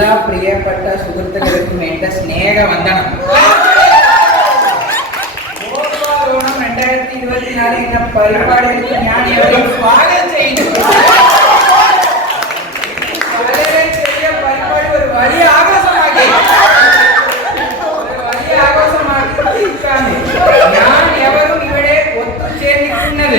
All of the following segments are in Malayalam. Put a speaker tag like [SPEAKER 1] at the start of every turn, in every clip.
[SPEAKER 1] എല്ലാ പ്രിയപ്പെട്ട സുഹൃത്തുക്കൾക്കും എന്റെ സ്നേഹവന്ദനം ഓണം രണ്ടായിരത്തി ഇരുപത്തിനാല് എന്ന പരിപാടികൾക്ക് ഞാൻ ഇവരെ സ്വാഗതം ചെയ്യുന്നു വളരെ ചെറിയ പരിപാടി ഒരു വലിയ ആഘോഷമാക്കി ഒരു വലിയ ആഘോഷമാക്കി തീർക്കാണ് ഞാൻ എവരും ഇവിടെ ഒത്തുചേർന്നിരിക്കുന്നത്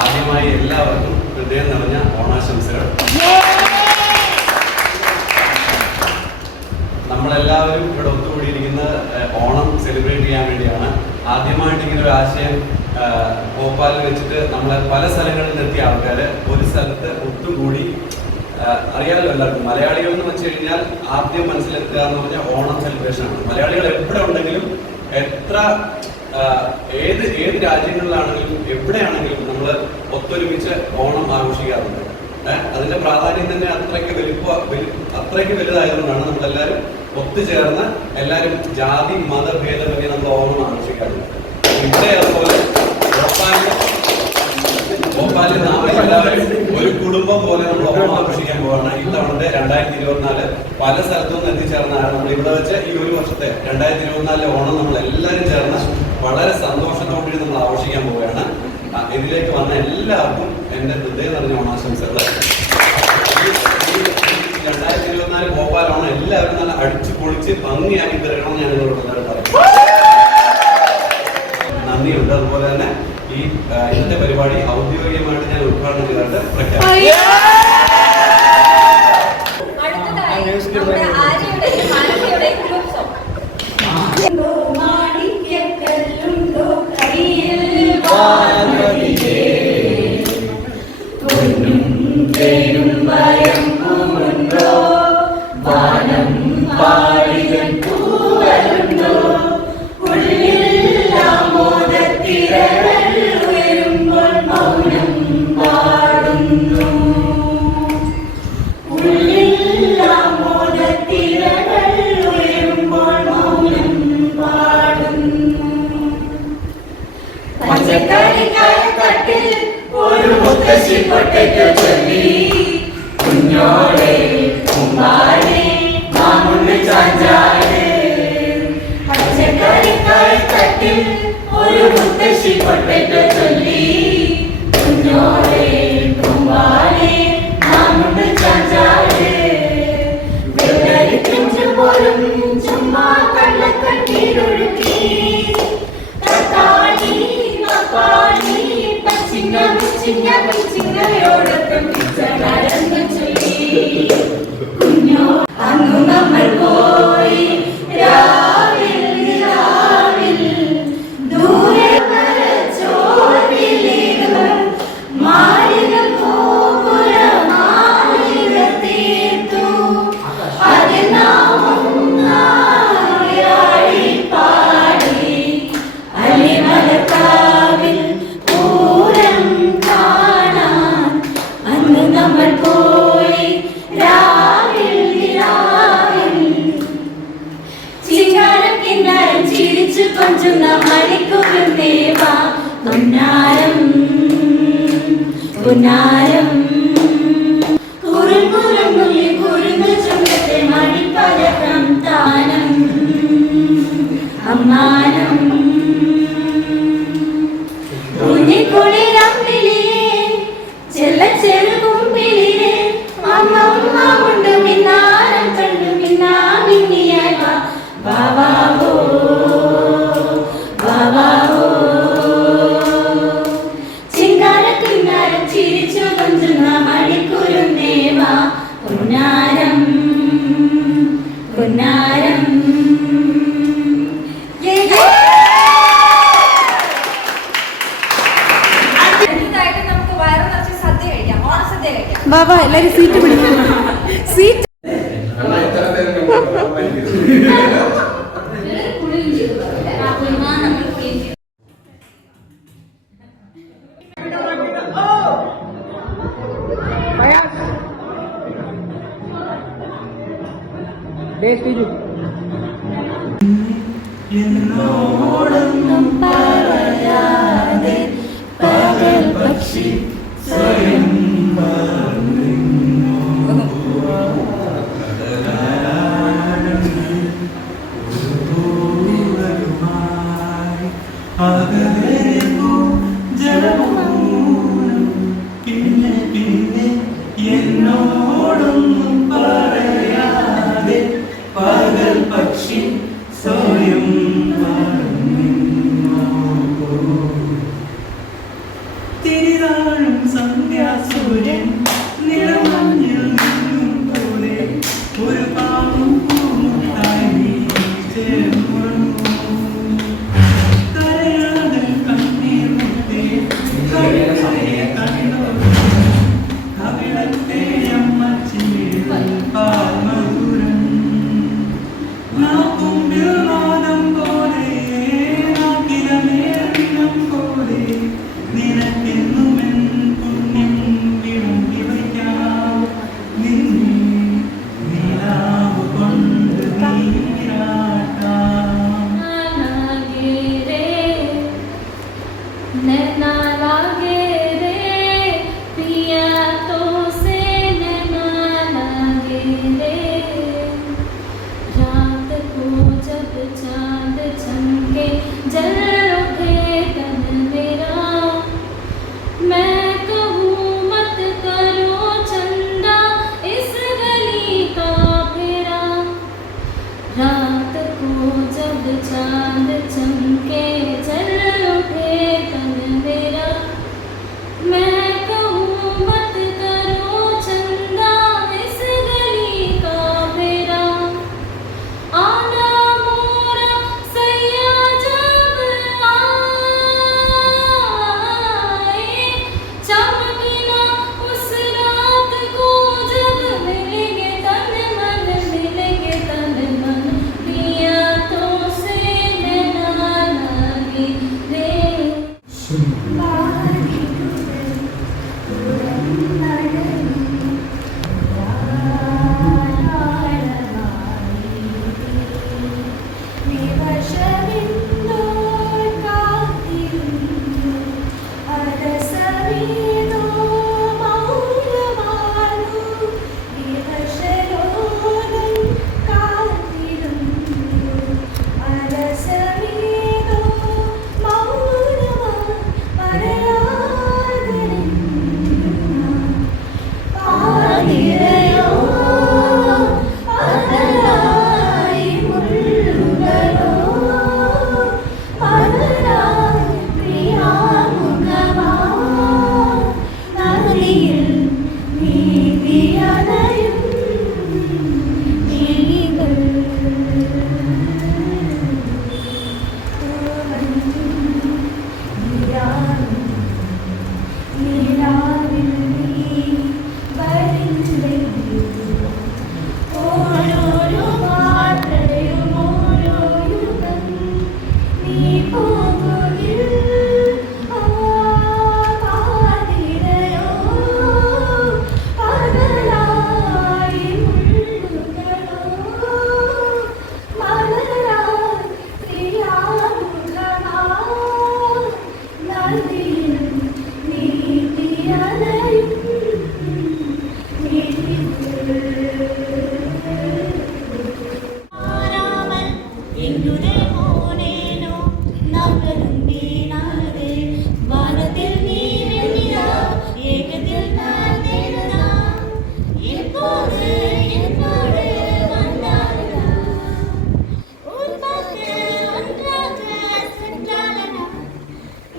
[SPEAKER 2] ആദ്യമായി എല്ലാവർക്കും ഹൃദയം നിറഞ്ഞ ഓണാശംസകൾ നമ്മളെല്ലാവരും ഇവിടെ ഒത്തുകൂടിയിരിക്കുന്നത് ഏഹ്, ഓണം സെലിബ്രേറ്റ് ചെയ്യാൻ വേണ്ടിയാണ് ആദ്യമായിട്ട് ഇങ്ങനെ ഒരു ആശയം ഏഹ്, ഭോപ്പാലിൽ വെച്ചിട്ട് നമ്മൾ പല സ്ഥലങ്ങളിൽ നിർത്തിയ ആൾക്കാർ ഒരു സ്ഥലത്ത് ഒത്തുകൂടി ഏഹ്, അറിയാമല്ലോ എല്ലാവർക്കും മലയാളികൾ വെച്ച് കഴിഞ്ഞാൽ ആദ്യം മനസ്സിലെത്തുക എന്ന് പറഞ്ഞാൽ ഓണം സെലിബ്രേഷൻ ആണ്. മലയാളികൾ എവിടെ ഉണ്ടെങ്കിലും എത്ര ഏത് ഏത് രാജ്യങ്ങളിലാണെങ്കിലും എവിടെയാണെങ്കിലും നമ്മൾ ഒത്തൊരുമിച്ച് ഓണം ആഘോഷിക്കാറുണ്ട്. അതിന്റെ പ്രാധാന്യം തന്നെ അത്രയ്ക്ക് വലുപ്പ വലി- അത്രയ്ക്ക് വലുതായതുകൊണ്ടാണ് നമ്മളെല്ലാവരും ഒത്തുചേർന്ന് എല്ലാവരും ജാതി മതഭേദമന്യേ നമ്മൾ ഓണം ആഘോഷിക്കാറുണ്ട്. ഇവിടെ അതുപോലെ ഭോപ്പാലിൽ നാളെ എല്ലാവരും ഒരു കുടുംബം പോലെ നമ്മൾ ഓണം ആഘോഷിക്കാൻ പോവാണ്. ഇത്തവണത്തെ രണ്ടായിരത്തി ഇരുപത്തിനാല് പല സ്ഥലത്തും നിന്ന് എത്തിച്ചേർന്നാണ് നമ്മൾ ഇവിടെ വെച്ച് ഈ ഒരു വർഷത്തെ രണ്ടായിരത്തി ഇരുപത്തിനാലിലെ ഓണം നമ്മൾ എല്ലാവരും ചേർന്ന് വളരെ സന്തോഷത്തോടുകൂടി നമ്മൾ ആഘോഷിക്കാൻ പോവുകയാണ്. ഇതിലേക്ക് വന്ന എല്ലാവർക്കും എന്റെ ഹൃദയം നിറഞ്ഞ ഓണാശംസകൾ രണ്ടായിരത്തി ഇരുപത്തിനാല് ഭോപ്പാൽ ഓണം എല്ലാവരും നല്ല അടിച്ചു പൊളിച്ച് ഭംഗിയാക്കി തരണം ഞാൻ നിങ്ങളോട് പറയും നന്ദിയുണ്ട് അതുപോലെ തന്നെ. ഈ ഇന്നത്തെ പരിപാടി ഔദ്യോഗികമായിട്ട് ഞാൻ ഉദ്ഘാടനം ചെയ്തിട്ട് പ്രഖ്യാപിക്കും
[SPEAKER 3] മുത്തശ്ശി പൊട്ടറ്റു ചൊല്ലി. കുഞ്ഞോളെ കുമ്പാടെ മാമുണ്ട് ചാഞ്ചാട് പച്ചക്കറിക്കാരത്തട്ടിൽ ഒരു മുത്തശ്ശി പൊട്ടറ്റു ചൊല്ലി. കുഞ്ഞോളെ കുമ്പാടെ മാമുണ്ട് ചാഞ്ചാട് പോലും ചുമ്മാ കള്ളക്കണ്ണീരൊഴുക്കി. തക്കാളി മപ്പാളി പച്ചിങ്ങ മുച്ചിങ്ങ സുധമണിക്കുരും ദേവ
[SPEAKER 4] ഉന്നാ
[SPEAKER 5] ഒന്നും പറയാതെ പകൽ പക്ഷി സ്വയം പാതിരയോ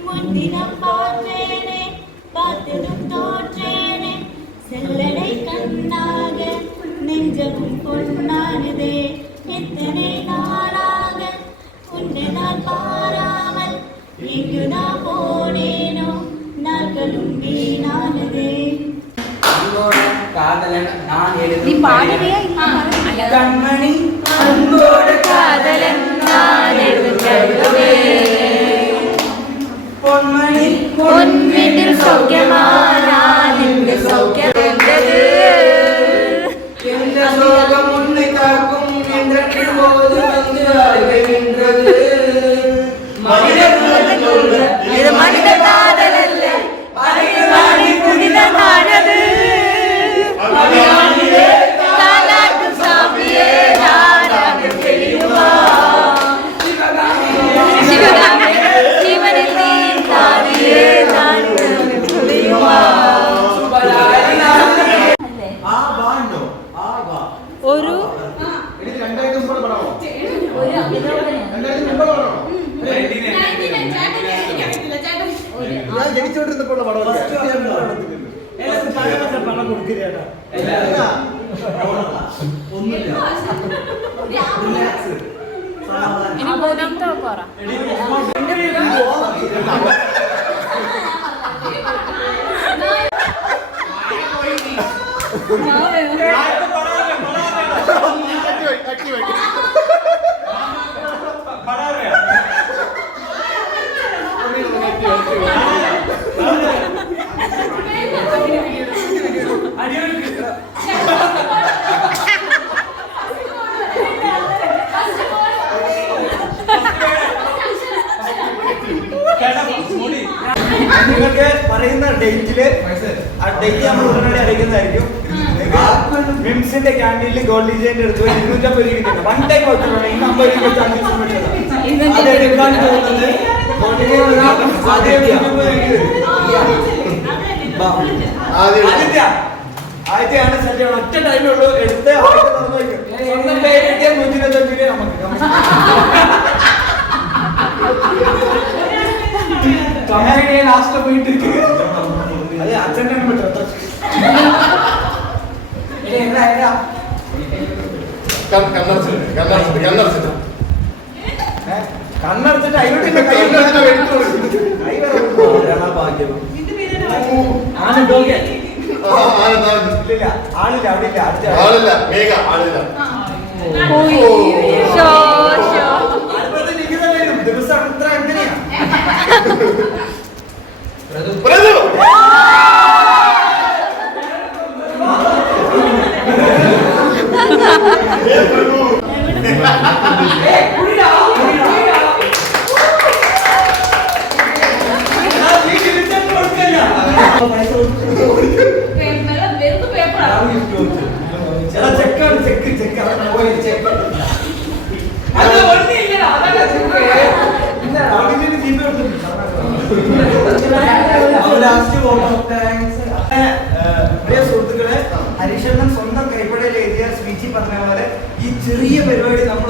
[SPEAKER 5] முன்தினம் பார்த்தேனே பார்த்ததும் தோற்றேனே செல்லடை கண்ணாக நெஞ்சமும் பொன்னானதே. எத்தனை
[SPEAKER 3] நாளாக உன்னை நான் பாராமல் இங்கு நான் போனேனோ நாட்களும் வீணானதே.
[SPEAKER 1] காதலன் நான் எழுதி கண்மணி காதலன் நான்
[SPEAKER 6] எழுதுவே പണം കൊടുക്കുകയാണ്
[SPEAKER 7] ഇനി മൂന്നാമത്തെ പറ.
[SPEAKER 6] നിങ്ങൾക്ക് പറയുന്ന ഡേറ്റിൽ ആ ഡേറ്റ് നമ്മൾ ഉടനടി അറിയിക്കുന്നതായിരിക്കും. മിംസിന്റെ ക്യാന്റീനിൽ ഗോൾഡ് ഡിജൈന്റെ അടുത്ത് പോയി ഇരുന്നൂറ്റമ്പത് രൂപ കിട്ടുന്നത് വൺ ടൈം വൗച്ചറാണ് ഇന്ന് അമ്പത് രൂപ അഞ്ച് ദിവസം മേടിച്ചതാണ് അത് എടുക്കാൻ പോകുന്നത് ആദ്യം സെറ്റ് ചെയ്യണം ഒറ്റ ടൈമുള്ളൂ എടുത്ത് സ്വന്തം പേര് കിട്ടിയാൽ നൂറ്റി ഇരുപത്തഞ്ച് രൂപ നമുക്ക് ലാസ്റ്റ് പോയിട്ട് കണ്ണടച്ചിട്ട് ആളില്ല അവിടെ ഇല്ല അടുത്ത
[SPEAKER 8] ആളില്ല മേഘ ആളില്ല.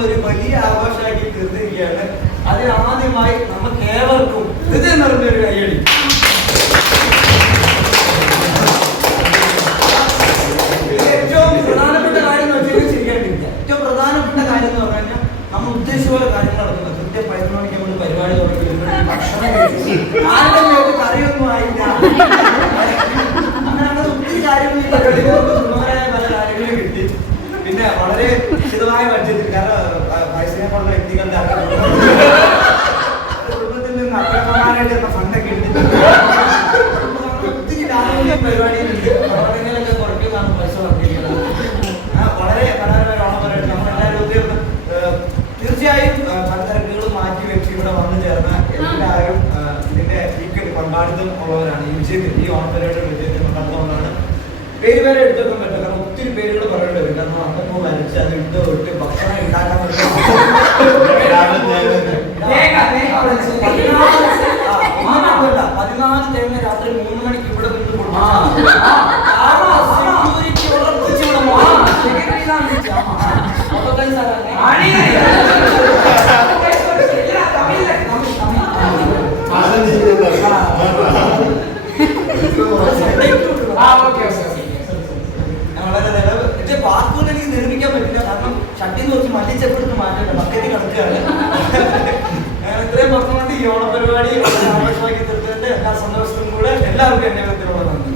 [SPEAKER 6] ഒരു വലിയ ആഘോഷമാക്കി തീർത്തിരിക്കുകയാണ്. അതിൽ ആദ്യമായി നമുക്ക് ഏവർക്കും ഹൃദയം നിറഞ്ഞൊരു കൈയടി ഏറ്റവും പ്രധാനപ്പെട്ട കാര്യം എന്ന് വെച്ചാൽ ശരിയായിട്ടില്ല ഏറ്റവും പ്രധാനപ്പെട്ട കാര്യം എന്ന് പറഞ്ഞു നമ്മൾ ഉദ്ദേശിച്ച പോലെ കാര്യങ്ങൾ നടക്കുന്നത് കൃത്യം പതിനൊന്ന് നമ്മൾ പരിപാടി തുടങ്ങി കറിയൊന്നും ആയില്ല. അങ്ങനെ പല കാര്യങ്ങളും കിട്ടി. പിന്നെ വളരെ വിശദമായ ബഡ്ജറ്റിൽ കാരണം പോലുള്ള വ്യക്തികളുടെ കുടുംബത്തിൽ നിന്ന് അപ്രമാണായിട്ട് എന്ന ഫണ്ടൊക്കെ എടുത്തിട്ടുണ്ട്. ഒത്തിരി ഈ പരിപാടിയിലുണ്ട് പ്രവർത്തനങ്ങളൊക്കെ കുറയ്ക്കുന്നതാണ് പൈസ വർദ്ധിക്കുന്നത് വളരെ മനോഹരമായ ഓണപ്പരേഡ് നമ്മളെല്ലാവരും ഒത്തിരി ഏഹ്, തീർച്ചയായും പലതരക്കുകൾ മാറ്റി വെച്ച് ഇവിടെ വന്നു ചേർന്ന എല്ലാവരും ഇതിന്റെ ഈക്വൽ പങ്കാളിത്തം ഉള്ളവരാണ്. ഈ വിജയത്തിൽ ഈ ഓണപ്പരേഡ് വിജയത്തിൽ പങ്കാളിത്തമുള്ളതാണ് പേര് പേരെ എടുത്തൊക്കെ ഷട്ടിന്ന് കുറച്ച് മല്ലിച്ചപ്പെടുത്ത് മാറ്റേണ്ട ബക്കറ്റ് കിടക്കുകയാണ് ഇത്രയും പറഞ്ഞുകൊണ്ട് ഈ ഓണപരിപാടി ആഘോഷമാക്കി
[SPEAKER 1] തീർത്തതിന്റെ
[SPEAKER 6] എല്ലാ
[SPEAKER 1] സന്തോഷത്തിനും കൂടെ എല്ലാവർക്കും
[SPEAKER 6] എന്റെ വിധത്തിലുള്ള
[SPEAKER 1] നന്ദി